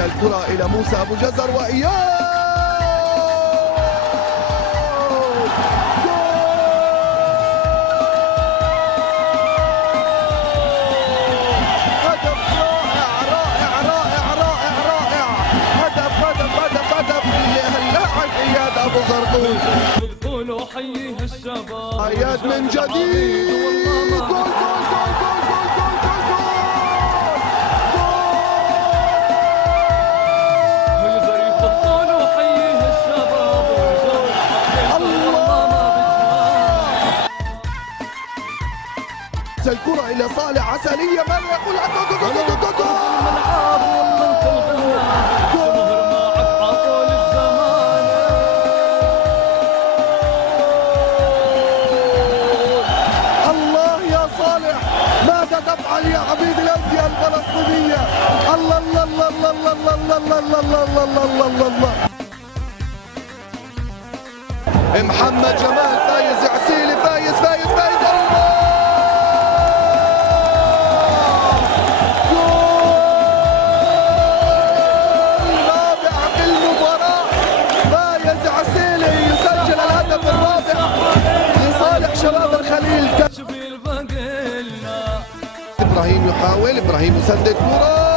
الكرة إلى موسى أبو جزر وإياه هدف رائع رائع رائع رائع رائع. هدف للاعب إياد أبو زرقوش. إياد من جديد جول جول جول جول جول جول جول الكرة إلى صالح عسلية من يقول الله يا صالح ماذا تفعل يا عبيد الأندية الفلسطينية. الله الله الله الله الله الله الله الله الله الله الله الله. محمد جمال فايز عسيلي فايز شباب الخليل. إبراهيم يحاول، إبراهيم يسدد كرة